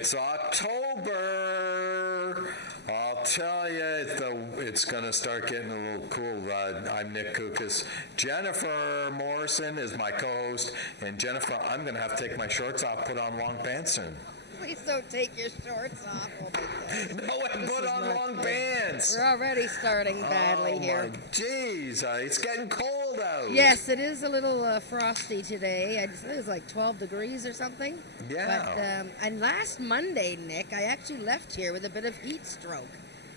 It's October. I'll tell you, it's going to start getting a little cool. I'm Nick Kukas. Jennifer Morrison is my co-host. And Jennifer, I'm going to have to take my shorts off, put on long pants soon. Please don't take your shorts off. Oh my God. No, and put on long pants. We're already starting badly here. Oh, my jeez. It's getting cold out. Yes, it is a little frosty today. I think it's like 12 degrees or something. Yeah. But, and last Monday, Nick, I actually left here with a bit of heat stroke.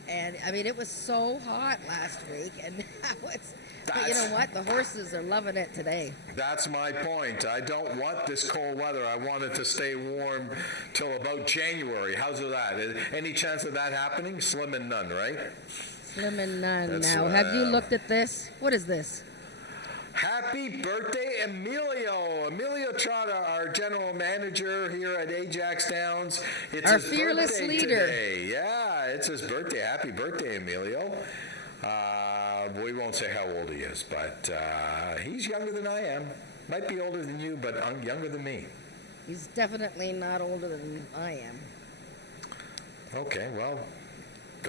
And, I mean, it was so hot last week. And now it's... But you know what? The horses are loving it today. That's my point. I don't want this cold weather. I want it to stay warm till about January. How's that? Any chance of that happening? Slim and none, right? Slim and none. Now, have you looked at this? What is this? Happy birthday, Emilio. Emilio Trotta, our general manager here at Ajax Downs. It's our his fearless birthday leader. Today. Yeah, it's his birthday. Happy birthday, Emilio. We won't say how old he is, but he's younger than I am. Might be older than you, but younger than me. He's definitely not older than I am. Okay, well,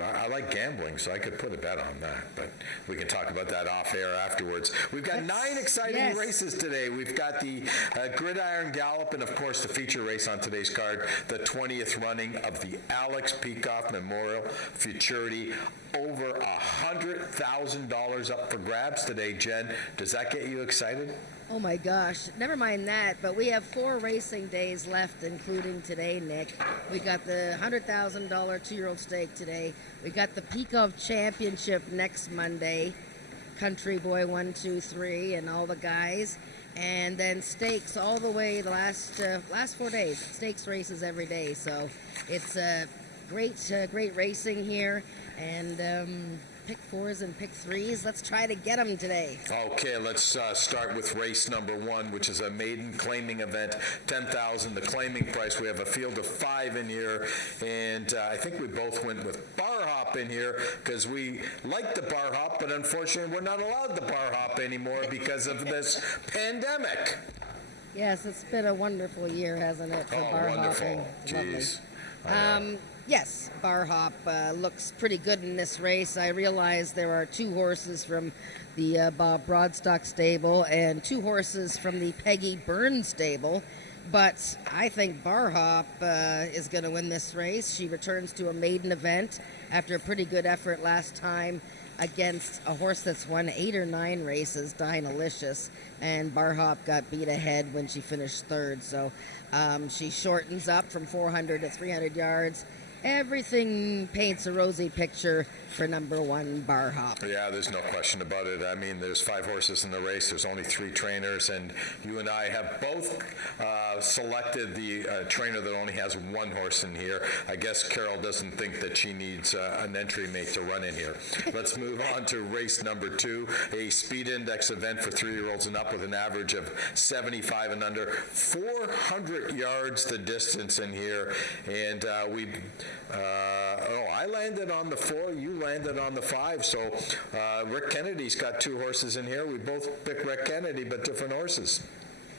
I like gambling, so I could put a bet on that, but we can talk about that off air afterwards. We've got 9 exciting races today. We've got the Gridiron Gallop, and of course the feature race on today's card, the 20th running of the Alex Peikoff Memorial Futurity. Over $100,000 up for grabs today, Jen. Does that get you excited? Oh my gosh, never mind that, but we have 4 racing days left, including today, Nick. We got the $100,000 2-year-old stake today. We got the Peikoff Championship next Monday, Country Boy 1, 2, 3, and all the guys. And then stakes all the way the last 4 days. Stakes races every day, so it's great racing here. And pick 4s and pick 3s. Let's try to get them today. Okay, let's start with race number 1, which is a maiden claiming event, $10,000, the claiming price. We have a field of 5 in here, and I think we both went with bar hop in here because we like the bar hop, but unfortunately we're not allowed the bar hop anymore because of this pandemic. Yes, it's been a wonderful year, hasn't it, for bar wonderful. hopping? Jeez. Yes, bar hop looks pretty good in this race. I realize there are 2 horses from the Bob Broadstock stable and 2 horses from the Peggy Burns stable, but I think bar hop is going to win this race. She returns to a maiden event after a pretty good effort last time against a horse that's won 8 or 9 races, Dynalicious, and bar hop got beat ahead when she finished 3rd, so she shortens up from 400 to 300 yards. Everything paints a rosy picture for number 1, bar hop. Yeah, there's no question about it. I mean, there's 5 horses in the race. There's only 3 trainers, and you and I have both selected the trainer that only has 1 horse in here. I guess Carol doesn't think that she needs an entry mate to run in here. Let's move on to race number 2, a speed index event for 3-year-olds and up with an average of 75 and under. 400 yards the distance in here, and I landed on the 4, you landed on the 5, so Rick Kennedy's got 2 horses in here. We both picked Rick Kennedy, but different horses.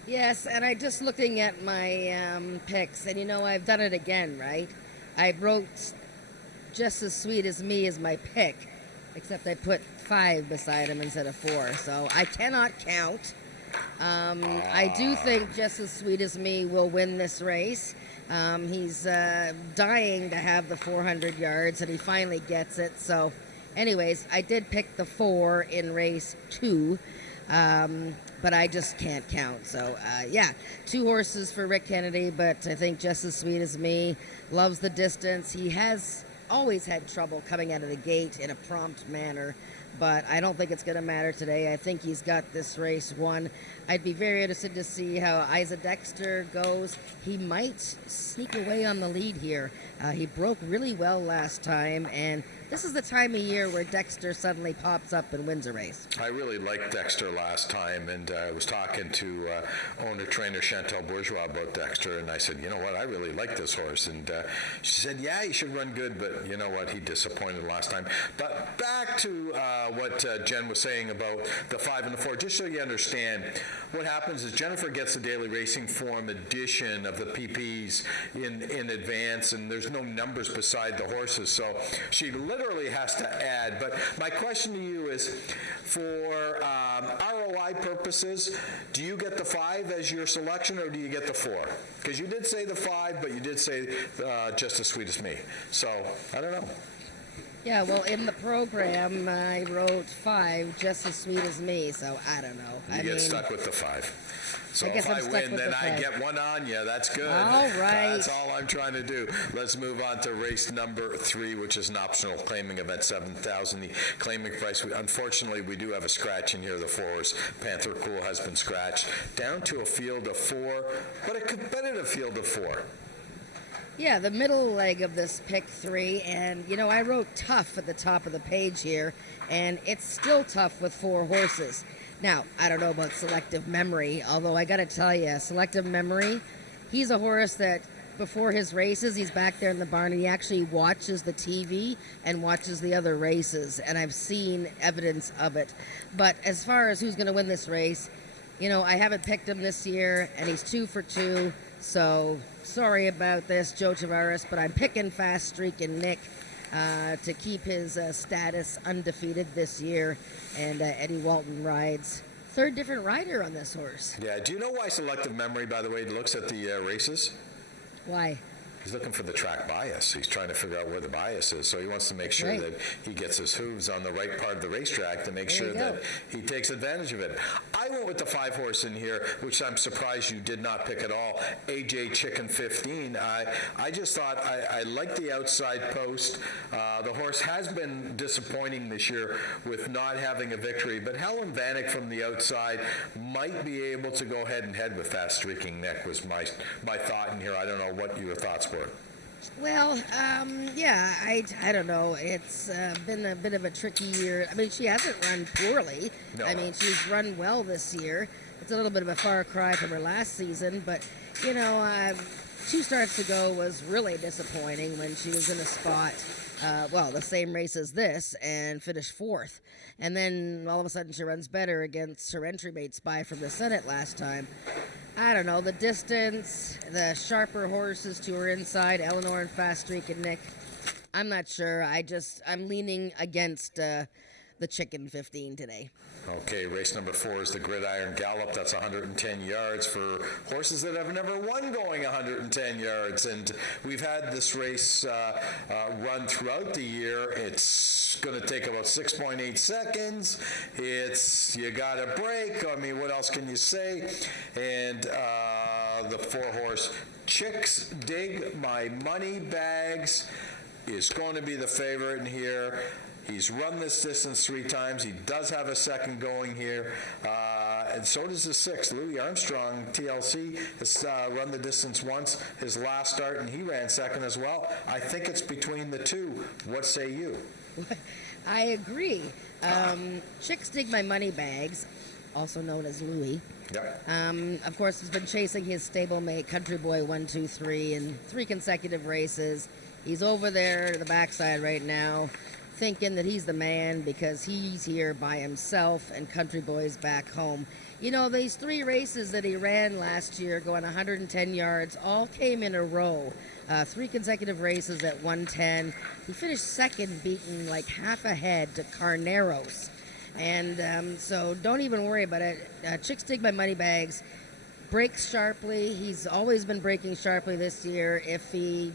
Yes, and I just looking at my picks, and I've done it again, right? I wrote Just As Sweet As Me as my pick, except I put 5 beside him instead of 4, so I cannot count. I do think Just As Sweet As Me will win this race. He's dying to have the 400 yards, and he finally gets it. So, anyways, I did pick the 4 in race 2, but I just can't count. So, 2 horses for Rick Kennedy, but I think Just As Sweet As Me loves the distance. He has always had trouble coming out of the gate in a prompt manner, but I don't think it's going to matter today. I think he's got this race won. I'd be very interested to see how Isa Dexter goes. He might sneak away on the lead here. He broke really well last time, and this is the time of year where Dexter suddenly pops up and wins a race. I really liked Dexter last time, and I was talking to owner-trainer Chantal Bourgeois about Dexter, and I said, you know what, I really like this horse. And she said, yeah, he should run good, but you know what, he disappointed last time. But back to what Jen was saying about the 5 and the 4, just so you understand, what happens is Jennifer gets the daily racing form edition of the PPs in advance, and there's no numbers beside the horses, so she literally has to add. But my question to you is, for ROI purposes, do you get the 5 as your selection, or do you get the 4? Because you did say the 5, but you did say Just as Sweet as Me. So, I don't know. Yeah, well, in the program, I wrote 5, Just as Sweet as Me, so I don't know. You get stuck with the 5. So I guess if I'm I stuck win, with then the I 5. get one on you. That's good. All right. That's all I'm trying to do. Let's move on to race number 3, which is an optional claiming event, $7,000. The claiming price, unfortunately, we do have a scratch in here. The 4-horse Panther Cool has been scratched. Down to a field of 4, but a competitive field of 4. Yeah, the middle leg of this pick 3, and I wrote tough at the top of the page here, and it's still tough with 4 horses. Now, I don't know about Selective Memory, although I got to tell you, Selective Memory, he's a horse that before his races, he's back there in the barn, and he actually watches the TV and watches the other races, and I've seen evidence of it. But as far as who's going to win this race, I haven't picked him this year, and he's 2 for 2, so sorry about this, Joe Tavares, but I'm picking Fast Streakin' Nick to keep his status undefeated this year, and Eddie Walton rides. 3rd different rider on this horse. Yeah, do you know why Selective Memory, by the way, looks at the races? Why? He's looking for the track bias. He's trying to figure out where the bias is, so he wants to make sure that he gets his hooves on the right part of the racetrack to make sure that he takes advantage of it. I went with the 5-horse in here, which I'm surprised you did not pick at all, AJ Chicken 15. I just thought I liked the outside post. The horse has been disappointing this year with not having a victory, but Helen Vanek from the outside might be able to go head and head with Fast Streaking Nick was my thought in here. I don't know what your thoughts were. Well, yeah, I don't know. It's been a bit of a tricky year. I mean, she hasn't run poorly. No. I mean, she's run well this year. It's a little bit of a far cry from her last season, but, 2 starts ago was really disappointing when she was in a spot, the same race as this, and finished 4th. And then all of a sudden she runs better against her entry mate Spy from the Senate last time. I don't know, the distance, the sharper horses to her inside, Eleanor and Fast Streakin' Nick, I'm not sure. I'm leaning against the Chicken 15 today. Okay, race number 4 is the Gridiron Gallop. That's 110 yards for horses that have never won going 110 yards. And we've had this race run throughout the year. It's going to take about 6.8 seconds. You got a break. I mean, what else can you say? And the 4-horse Chicks Dig My Money Bags is going to be the favorite in here. He's run this distance 3 times. He does have a second going here. And so does the 6th. Louis Armstrong, TLC, has run the distance once, his last start, and he ran second as well. I think it's between the 2. What say you? I agree. Chicks Dig My Money Bags, also known as Louis. Yep. Of course, has been chasing his stablemate, Country Boy 1, 2, 3, in 3 consecutive races. He's over there to the backside right now, thinking that he's the man because he's here by himself and Country Boy's back home. These 3 races that he ran last year going 110 yards all came in a row. 3 consecutive races at 110. He finished second, beaten like half ahead to Carneros. And so don't even worry about it. Chicks Dig My Money Bags breaks sharply. He's always been breaking sharply this year. If he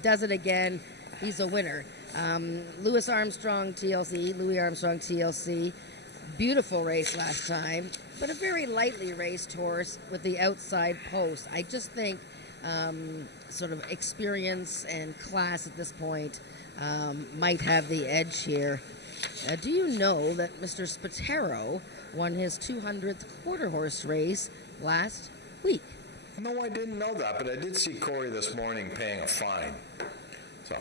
does it again, he's a winner. Louis Armstrong, TLC. Beautiful race last time, but a very lightly raced horse with the outside post. I just think sort of experience and class at this point might have the edge here. Do you know that Mr. Spataro won his 200th quarter horse race last week? No, I didn't know that, but I did see Corey this morning paying a fine. So.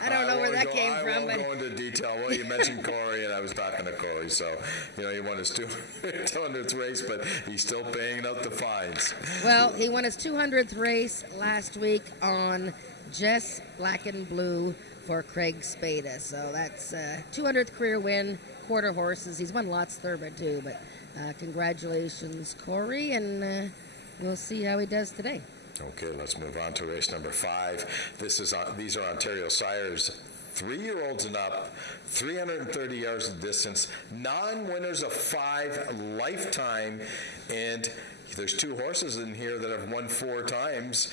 I don't know where that came from. I won't go into detail. Well, you mentioned Corey, and I was talking to Corey, so, he won his 200th race, but he's still paying out the fines. Well, he won his 200th race last week on Jess Black and Blue for Craig Spada. So that's 200th career win, quarter horses. He's won lots Thurber too, but congratulations, Corey, and we'll see how he does today. Okay, let's move on to race number 5. These are Ontario Sires, 3-year-olds and up, 330 yards of distance, non-winners of 5 lifetime, and there's 2 horses in here that have won 4 times,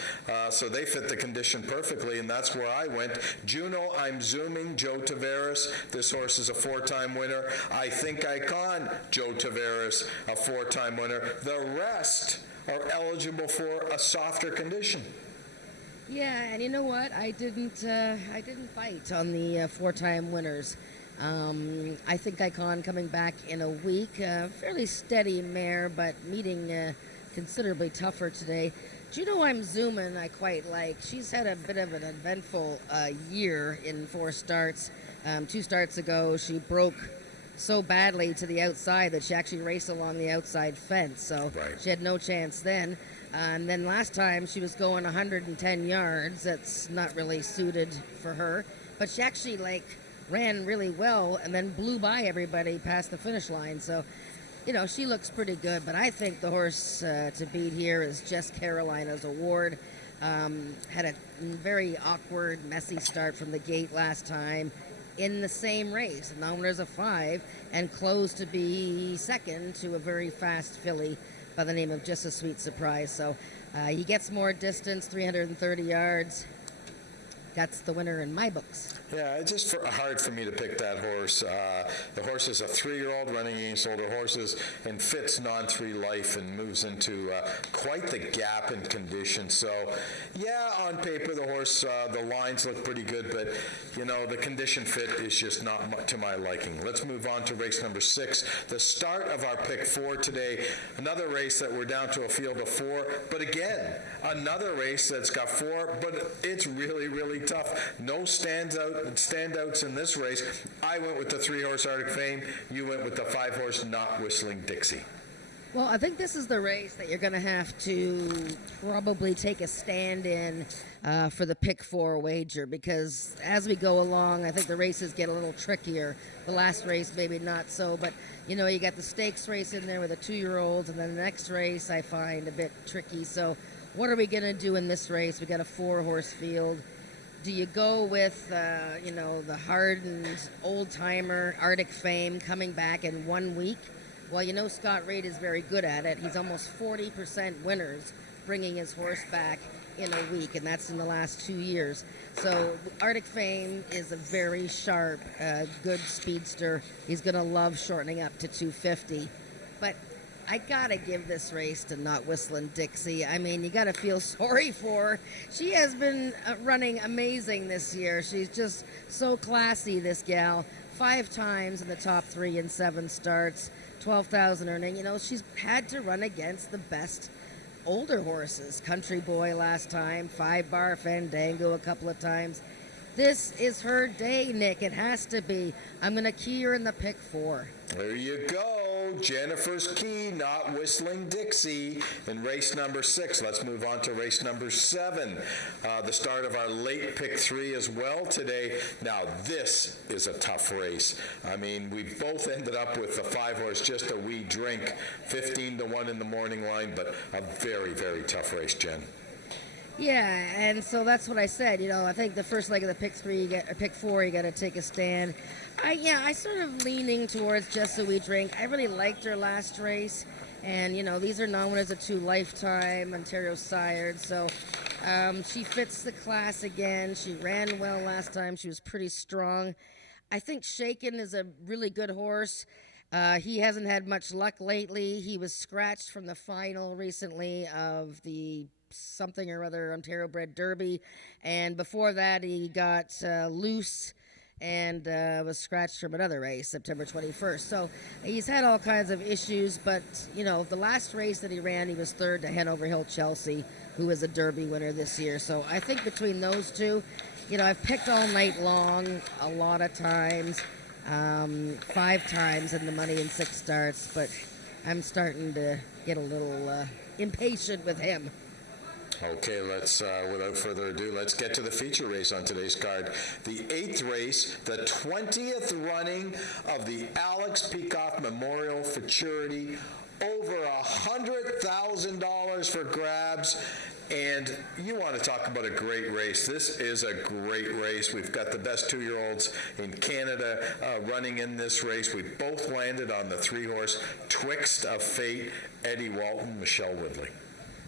so they fit the condition perfectly, and that's where I went. Juno, I'm Zooming, Joe Taveras. This horse is a 4-time winner. I Think I Can, Joe Taveras, a 4-time winner. The rest are eligible for a softer condition. Yeah, and you know what? I didn't bite on the 4-time winners. I Think I Can coming back in a week. Fairly steady mare, but meeting considerably tougher today. Juno, I'm Zooming, I quite like. She's had a bit of an eventful year in 4 starts. 2 starts ago, she broke so badly to the outside that she actually raced along the outside fence, so Right. She had no chance then. And then last time she was going 110 yards. That's not really suited for her, but she actually ran really well and then blew by everybody past the finish line. So, she looks pretty good, but I think the horse to beat here is Jess Carolina's Award. Had a very awkward, messy start from the gate last time in the same race, non-winners of 5, and closed to be second to a very fast filly by the name of Just a Sweet Surprise. So he gets more distance, 330 yards. That's the winner in my books. Yeah, it's just hard for me to pick that horse. The horse is a 3-year-old running against older horses and fits non-3 life and moves into quite the gap in condition. So, yeah, on paper the horse, the lines look pretty good, but, the condition fit is just not to my liking. Let's move on to race number 6, the start of our pick 4 today. Another race that we're down to a field of 4, but again, another race that's got 4, but it's really, really tough. No standouts in this race. I went with the 3-horse Arctic Fame. You went with the 5-horse Not Whistling Dixie. Well, I think this is the race that you're going to have to probably take a stand in for the pick 4 wager, because as we go along, I think the races get a little trickier. The last race, maybe not so, but you got the stakes race in there with the 2-year-olds, and then the next race I find a bit tricky. So what are we going to do in this race? We got a 4-horse field. Do you go with, the hardened old-timer Arctic Fame coming back in 1 week? Well, Scott Reid is very good at it. He's almost 40% winners bringing his horse back in a week, and that's in the last 2 years. So Arctic Fame is a very sharp, good speedster. He's going to love shortening up to 250. But I gotta give this race to Not Whistling Dixie. I mean, you gotta feel sorry for her. She has been running amazing this year. She's just so classy, this gal. 5 times in the top 3 in 7 starts, 12,000 earning. She's had to run against the best older horses. Country Boy last time, 5-Bar Fandango a couple of times. This is her day, Nick. It has to be. I'm going to key her in the pick 4. There you go. Jennifer's Key, Not Whistling Dixie in race number 6. Let's move on to race number 7. The start of our late pick 3 as well today. Now, this is a tough race. I mean, we both ended up with the 5-horse Just a Wee Drink, 15-1 in the morning line, but a very, very tough race, Jen. Yeah, and so that's what I said. I think the first leg of the pick 4, you got to take a stand. I sort of leaning towards Just a Wee Drink. I really liked her last race, and these are non-winners of 2 lifetime Ontario Sires, so she fits the class again. She ran well last time. She was pretty strong. I think Shaken is a really good horse. He hasn't had much luck lately. He was scratched from the final recently of the something or other Ontario Bred Derby, and before that he got loose and was scratched from another race September 21st. So he's had all kinds of issues, but the last race that he ran, he was 3rd to Hanover Hill Chelsea, who is a Derby winner this year. So I think between those 2, I've picked all night long a lot of times, 5 times in the money in 6 starts, but I'm starting to get a little impatient with him. Okay, let's, without further ado, let's get to the feature race on today's card. The 8th race, the 20th running of the Alex Peikoff Memorial Futurity. Over $100,000 for grabs. And you want to talk about a great race. This is a great race. We've got the best 2-year-olds in Canada running in this race. We both landed on the 3-horse Twixt of Fate, Eddie Walton, Michelle Woodley.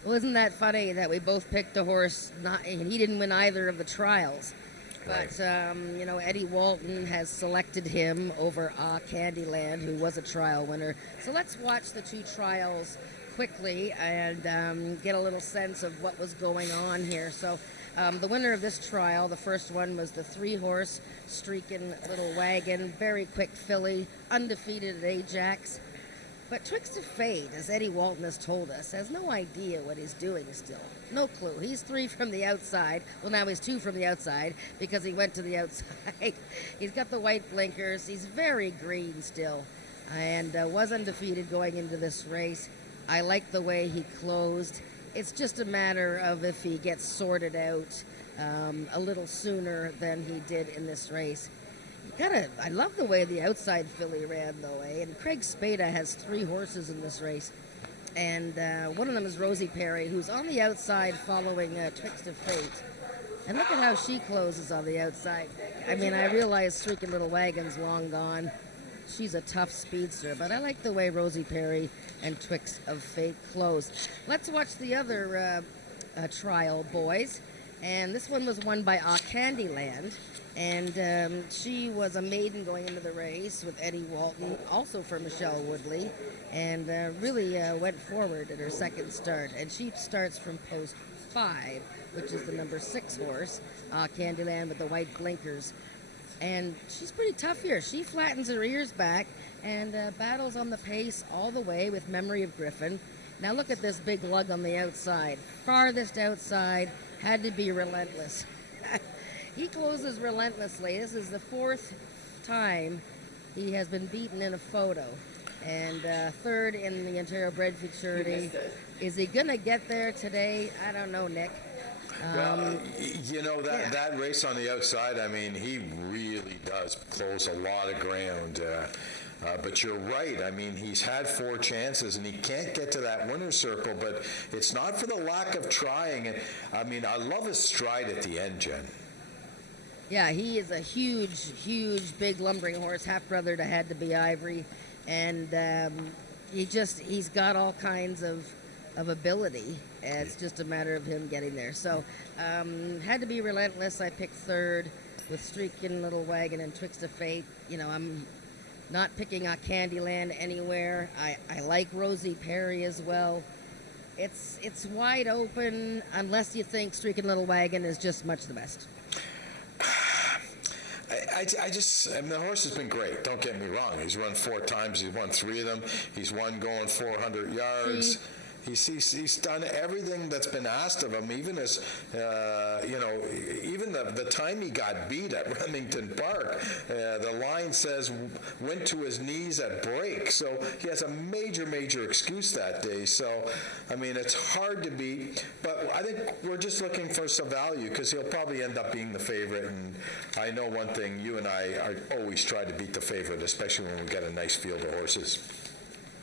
Well, isn't that funny that we both picked a horse, and he didn't win either of the trials. But, Eddie Walton has selected him over Candyland, who was a trial winner. So let's watch the 2 trials quickly and get a little sense of what was going on here. So the winner of this trial, the first one, was the 3-horse Streaking Little Wagon. Very quick filly, undefeated at Ajax. But Twixt of Fate, as Eddie Walton has told us, has no idea what he's doing still. No clue. He's 3 from the outside. Well, now he's 2 from the outside because he went to the outside. He's got the white blinkers. He's very green still and was undefeated going into this race. I like the way he closed. It's just a matter of if he gets sorted out a little sooner than he did in this race. I love the way the outside filly ran, though, eh? And Craig Spada has 3 horses in this race. And one of them is Rosie Perry, who's on the outside following Twixt of Fate. And look at how she closes on the outside. I mean, I realize Streaking Little Wagon's long gone. She's a tough speedster, but I like the way Rosie Perry and Twixt of Fate close. Let's watch the other trial, boys. And this one was won by Candyland. And she was a maiden going into the race with Eddie Walton, also for Michelle Woodley, and really went forward at her second start. And she starts from post 5, which is the number 6 horse, Candyland with the white blinkers. And she's pretty tough here. She flattens her ears back and battles on the pace all the way with Memory of Griffin. Now look at this big lug on the outside. Farthest outside, had to be relentless. He closes relentlessly. This is the 4th time he has been beaten in a photo. And 3rd in the Ontario Bred Futurity. Is he going to get there today? I don't know, Nick. That race on the outside, I mean, he really does close a lot of ground. But you're right. I mean, he's had 4 chances, and he can't get to that winner's circle, but it's not for the lack of trying. And I mean, I love his stride at the end, Jen. Yeah, he is a huge, big lumbering horse, half-brother to Had to Be Ivory. And he's got all kinds of ability. And it's just a matter of him getting there. So, Had to Be Relentless, I picked 3rd with Streaking Little Wagon and Twixt of Fate. I'm not picking a Candyland anywhere. I like Rosie Perry as well. It's wide open unless you think Streaking Little Wagon is just much the best. I mean, the horse has been great. Don't get me wrong. He's run 4 times. He's won 3 of them. He's won going 400 yards. He's done everything that's been asked of him, even as, even the time he got beat at Remington Park, the line says went to his knees at break. So he has a major excuse that day. So, I mean, it's hard to beat, but I think we're just looking for some value because he'll probably end up being the favorite. And I know one thing, you and I are always try to beat the favorite, especially when we get a nice field of horses.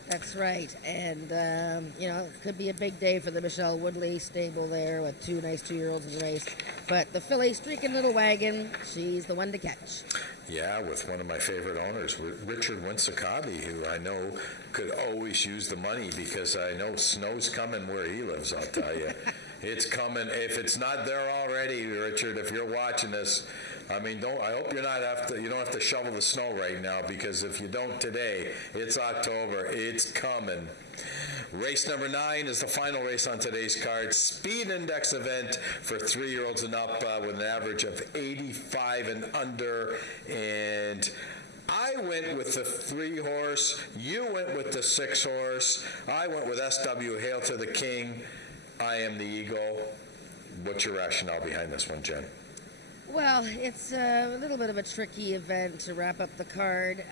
That's right. And, it could be a big day for the Michelle Woodley stable there with 2 nice 2-year-olds in the race. But the filly Streaking Little Wagon, she's the one to catch. Yeah, with one of my favorite owners, Richard Winsakabi, who I know could always use the money because I know snow's coming where he lives, I'll tell you. It's coming. If it's not there already, Richard, if you're watching this, I mean, I hope you don't have to shovel the snow right now, because if you don't today, it's October. It's coming. Race number 9 is the final race on today's card. Speed Index event for 3-year-olds and up with an average of 85 and under. And I went with the 3-horse. You went with the 6-horse. I went with SW Hail to the King. I Am the Eagle. What's your rationale behind this one, Jen? Well, it's a little bit of a tricky event to wrap up the card.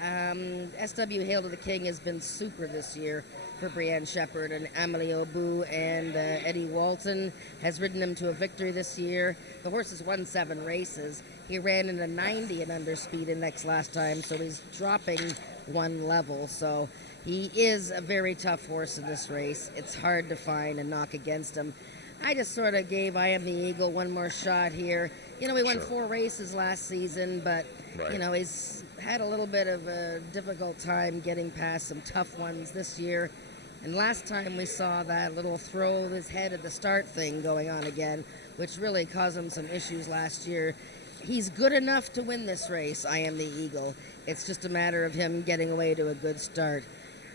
SW Hail to the King has been super this year. for Brienne Shepherd, and Amelie Obu and Eddie Walton has ridden him to a victory this year. The horse has won 7 races. He ran in a 90 and under speed index last time, so he's dropping 1 level. So he is a very tough horse in this race. It's hard to find and knock against him. I just sort of gave I Am the Eagle one more shot here. You know, he won 4 races last season, but, you know, he's had a little bit of a difficult time getting past some tough ones this year. And last time we saw that little throw of his head at the start thing going on again, which really caused him some issues last year. He's good enough to win this race, I Am the Eagle. It's just a matter of him getting away to a good start.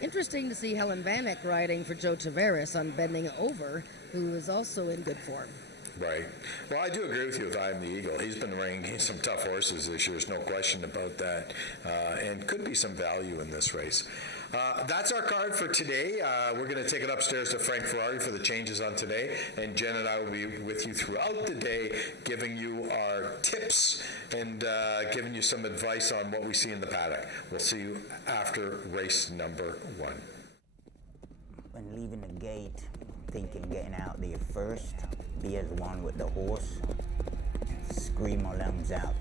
Interesting to see Helen Vanek riding for Joe Tavares on Bending Over, who is also in good form. Right. Well, I do agree with you with I Am the Eagle. He's been ringing some tough horses this year. There's no question about that. And could be some value in this race. That's our card for today. We're going to take it upstairs to Frank Ferrari for the changes on today. And Jen and I will be with you throughout the day, giving you our tips and giving you some advice on what we see in the paddock. We'll see you after race number 1. When leaving the gate, thinking getting out there first, be as one with the horse, scream my lungs out.